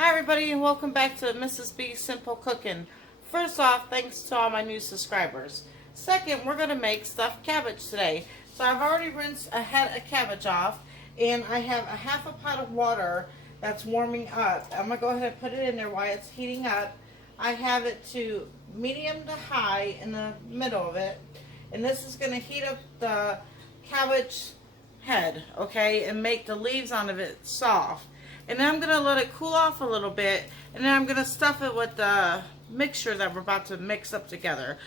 Hi everybody and welcome back to Mrs. Biggs Simple Cooking. First off, thanks to all my new subscribers. Second, we're going to make stuffed cabbage today. So I've already rinsed a head of cabbage off and I have a half a pot of water that's warming up. I'm going to go ahead and put it in there while it's heating up. I have it to medium to high in the middle of it. And this is going to heat up the cabbage head, okay, and make the leaves on it soft. And then I'm going to let it cool off a little bit, and then I'm going to stuff it with the mixture that we're about to mix up together.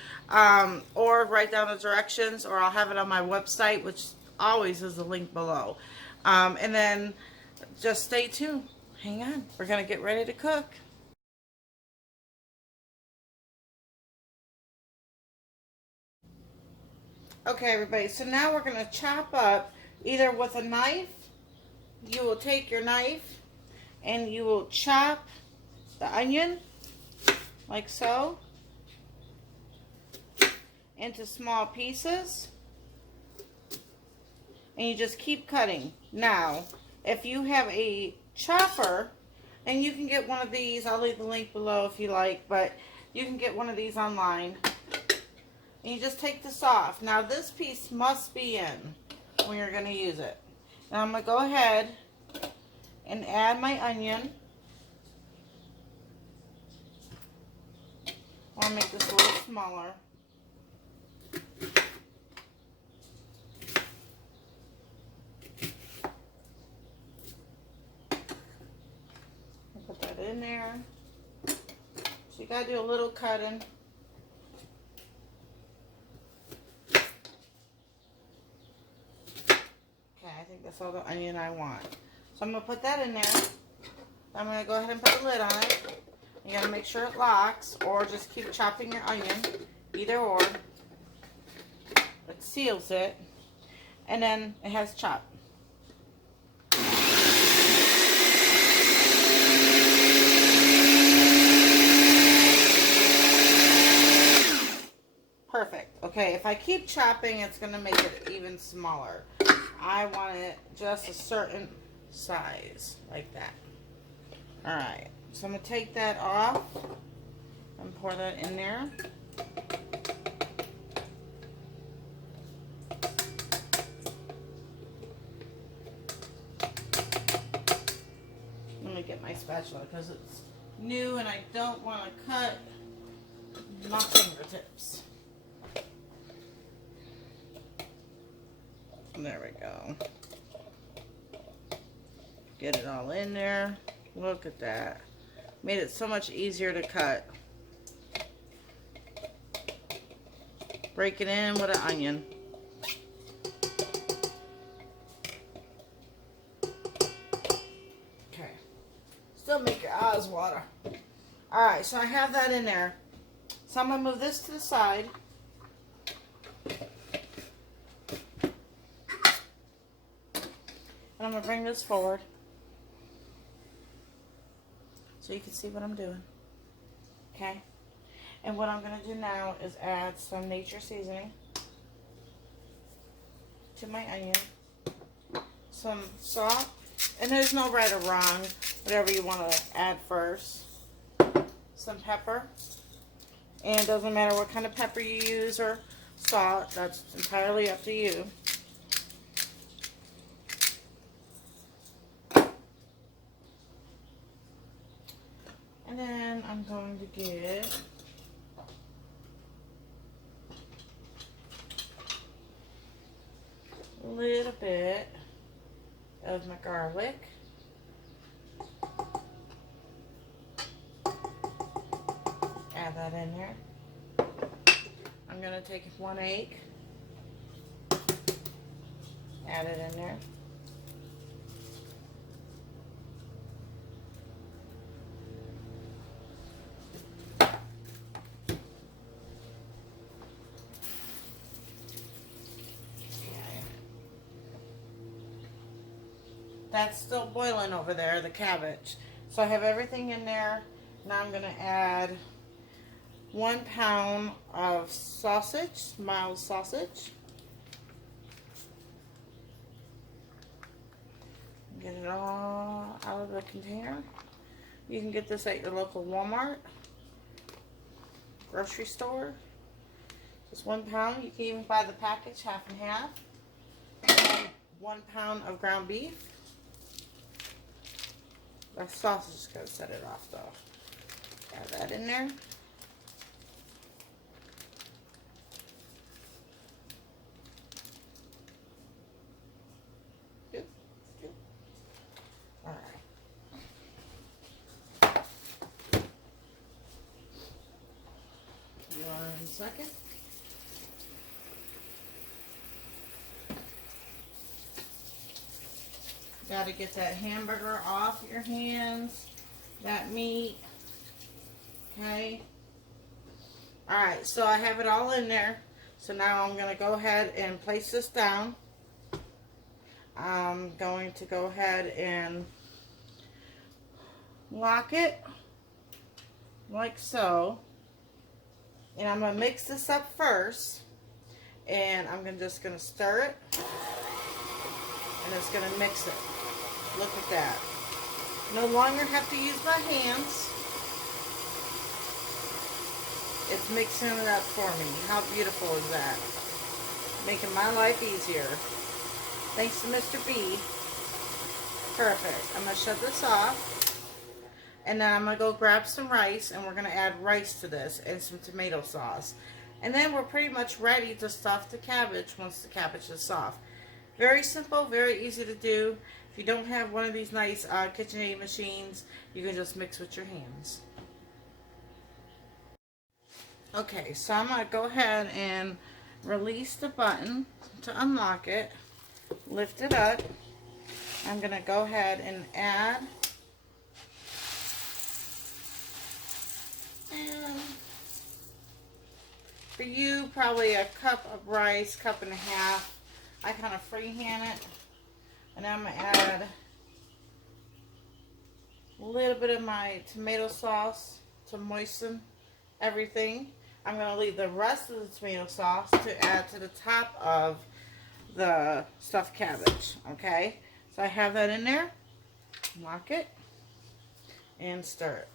Or write down the directions, or I'll have it on my website, which always is a link below. And then just stay tuned. Hang on. We're going to get ready to cook. Okay, everybody, so now we're going to chop up either with a knife. You will take your knife and you will chop the onion like so into small pieces, and you just keep cutting. Now if you have a chopper, and you can get one of these, I'll leave the link below if you like, but you can get one of these online, and you just take this off. Now this piece must be in when you're going to use it. Now I'm going to go ahead and add my onion. I want to make this a little smaller. Put that in there. So you got to do a little cutting. Okay, I think that's all the onion I want. So I'm going to put that in there. I'm going to go ahead and put a lid on it. You got to make sure it locks, or just keep chopping your onion. Either or. It seals it. And then it has chop. Perfect. Okay, if I keep chopping, it's going to make it even smaller. I want it just a certain size, like that. Alright, so I'm going to take that off and pour that in there. Let me get my spatula because it's new and I don't want to cut my fingertips. There we go. Get it all in there. Look at that. Made it so much easier to cut. Break it in with an onion. Okay. Still make your eyes water. Alright, so I have that in there. So I'm going to move this to the side. And I'm going to bring this forward so you can see what I'm doing. Okay? And what I'm going to do now is add some nature seasoning to my onion. Some salt. And there's no right or wrong. Whatever you want to add first. Some pepper. And it doesn't matter what kind of pepper you use or salt. That's entirely up to you. And then I'm going to get a little bit of my garlic. Add that in there. I'm going to take 1 egg. Add it in there. That's still boiling over there, the cabbage. So I have everything in there. Now I'm going to add 1 pound of sausage, mild sausage. Get it all out of the container. You can get this at your local Walmart, grocery store. Just 1 pound. You can even buy the package half and half. And 1 pound of ground beef. The sausage is going to set it off though. Add that in there. All right. 1 second. Got to get that hamburger off your hands, that meat. Okay. Alright, so I have it all in there. So now I'm going to go ahead and place this down. I'm going to go ahead and lock it like so. And I'm going to mix this up first. And I'm just going to stir it. And it's going to mix it. Look at that. No longer have to use my hands. It's mixing it up for me. How beautiful is that? Making my life easier. Thanks to Mr. B. Perfect. I'm going to shut this off. And then I'm going to go grab some rice. And we're going to add rice to this. And some tomato sauce. And then we're pretty much ready to stuff the cabbage once the cabbage is soft. Very simple. Very easy to do. If you don't have one of these nice KitchenAid machines, you can just mix with your hands. Okay, so I'm going to go ahead and release the button to unlock it. Lift it up. I'm going to go ahead and add. And for you, probably a cup of rice, cup and a half. I kind of freehand it. And I'm going to add a little bit of my tomato sauce to moisten everything. I'm going to leave the rest of the tomato sauce to add to the top of the stuffed cabbage. Okay? So I have that in there. Lock it. And stir it.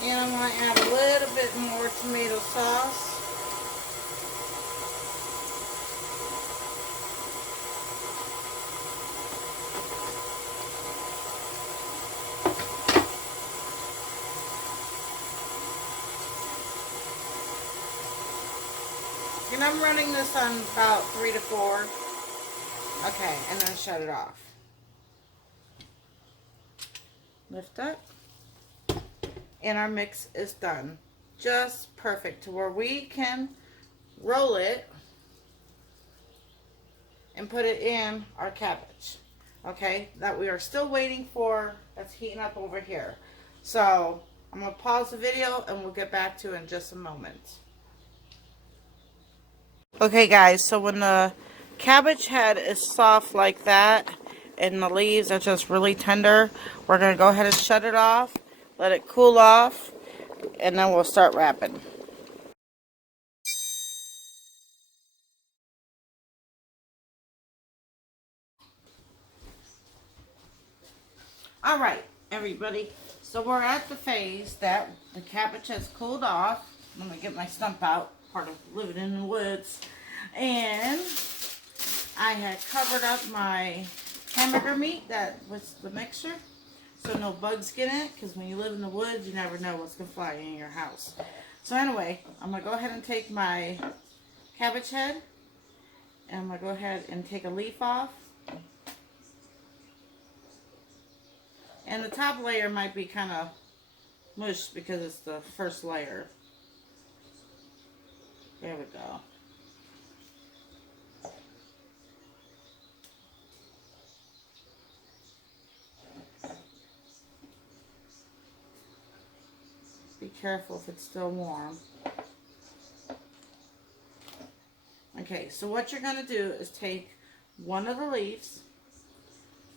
And I'm going to add a little bit more tomato sauce. And I'm running this on about 3 to 4. Okay, and then shut it off. Lift up. And our mix is done. Just perfect to where we can roll it and put it in our cabbage. Okay, that we are still waiting for. That's heating up over here. So I'm going to pause the video and we'll get back to it in just a moment. Okay guys, so when the cabbage head is soft like that and the leaves are just really tender, we're going to go ahead and shut it off. Let it cool off, and then we'll start wrapping. Alright, everybody. So we're at the phase that the cabbage has cooled off. I'm going to get my stump out, part of living in the woods. And I had covered up my hamburger meat that was the mixture. So no bugs get in it, because when you live in the woods, you never know what's going to fly in your house. So anyway, I'm going to go ahead and take my cabbage head, and I'm going to go ahead and take a leaf off. And the top layer might be kind of mushed because it's the first layer. There we go. Be careful if it's still warm. Okay, so what you're going to do is take one of the leaves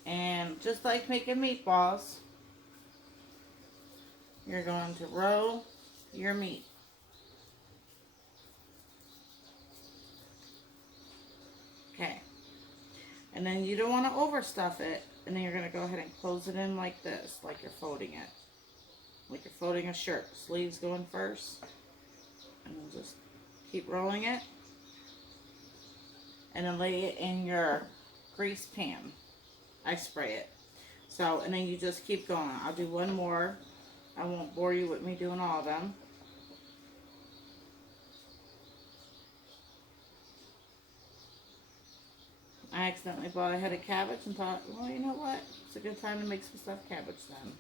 And just like making meatballs, you're going to roll your meat. Okay. And then you don't want to overstuff it. And then you're going to go ahead and close it in like this, like you're folding it. Like you're folding a shirt. Sleeves going first. And then just keep rolling it. And then lay it in your grease pan. I spray it. So, and then you just keep going. I'll do one more. I won't bore you with me doing all of them. I accidentally bought a head of cabbage and thought, well, you know what? It's a good time to make some stuffed cabbage then.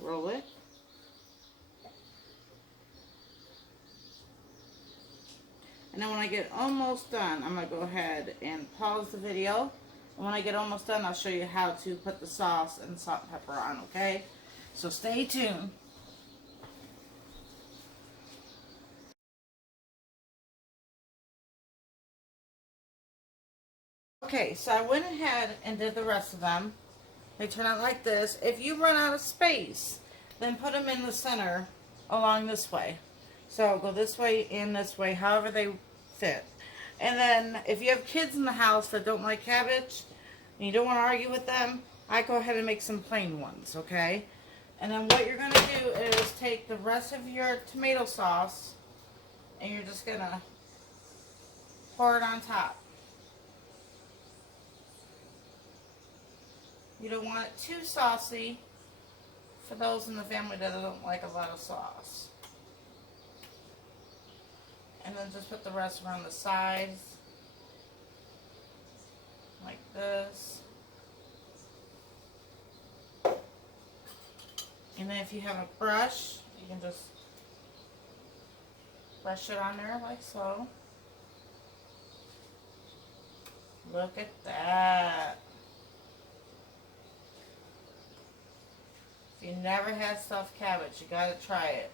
Roll it. And then when I get almost done, I'm going to go ahead and pause the video. And when I get almost done, I'll show you how to put the sauce and salt and pepper on, okay? So stay tuned. Okay, so I went ahead and did the rest of them. They turn out like this. If you run out of space, then put them in the center along this way. So go this way and this way, however they fit. And then if you have kids in the house that don't like cabbage and you don't want to argue with them, I go ahead and make some plain ones, okay? And then what you're going to do is take the rest of your tomato sauce and you're just going to pour it on top. You don't want it too saucy for those in the family that don't like a lot of sauce. And then just put the rest around the sides, like this. And then if you have a brush, you can just brush it on there like so. Look at that. If you never had stuffed cabbage, you gotta try it.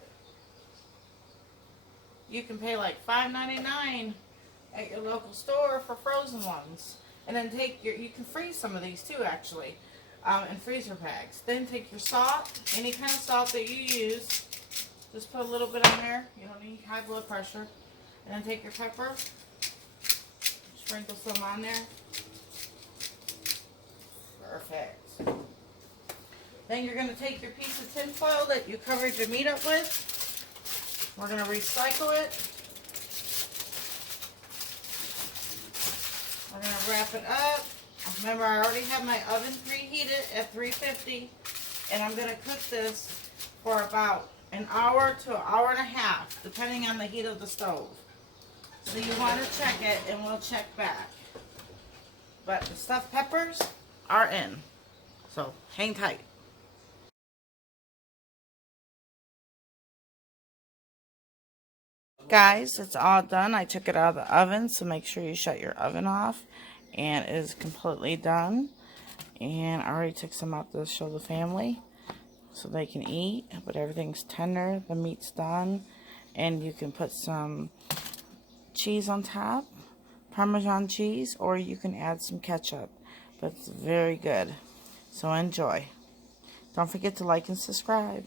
You can pay like $5.99 at your local store for frozen ones. And then take your, you can freeze some of these too actually, in freezer packs. Then take your salt, any kind of salt that you use, just put a little bit on there. You don't need high blood pressure. And then take your pepper, sprinkle some on there. Perfect. Then you're going to take your piece of tin foil that you covered your meat up with. We're going to recycle it. We're going to wrap it up. Remember, I already have my oven preheated at 350. And I'm going to cook this for about an hour to an hour and a half, depending on the heat of the stove. So you want to check it, and we'll check back. But the stuffed peppers are in. So hang tight. Guys, it's all done. I took it out of the oven, so make sure you shut your oven off. And it is completely done. And I already took some out to show the family so they can eat. But everything's tender. The meat's done. And you can put some cheese on top, Parmesan cheese, or you can add some ketchup. But it's very good. So enjoy. Don't forget to like and subscribe.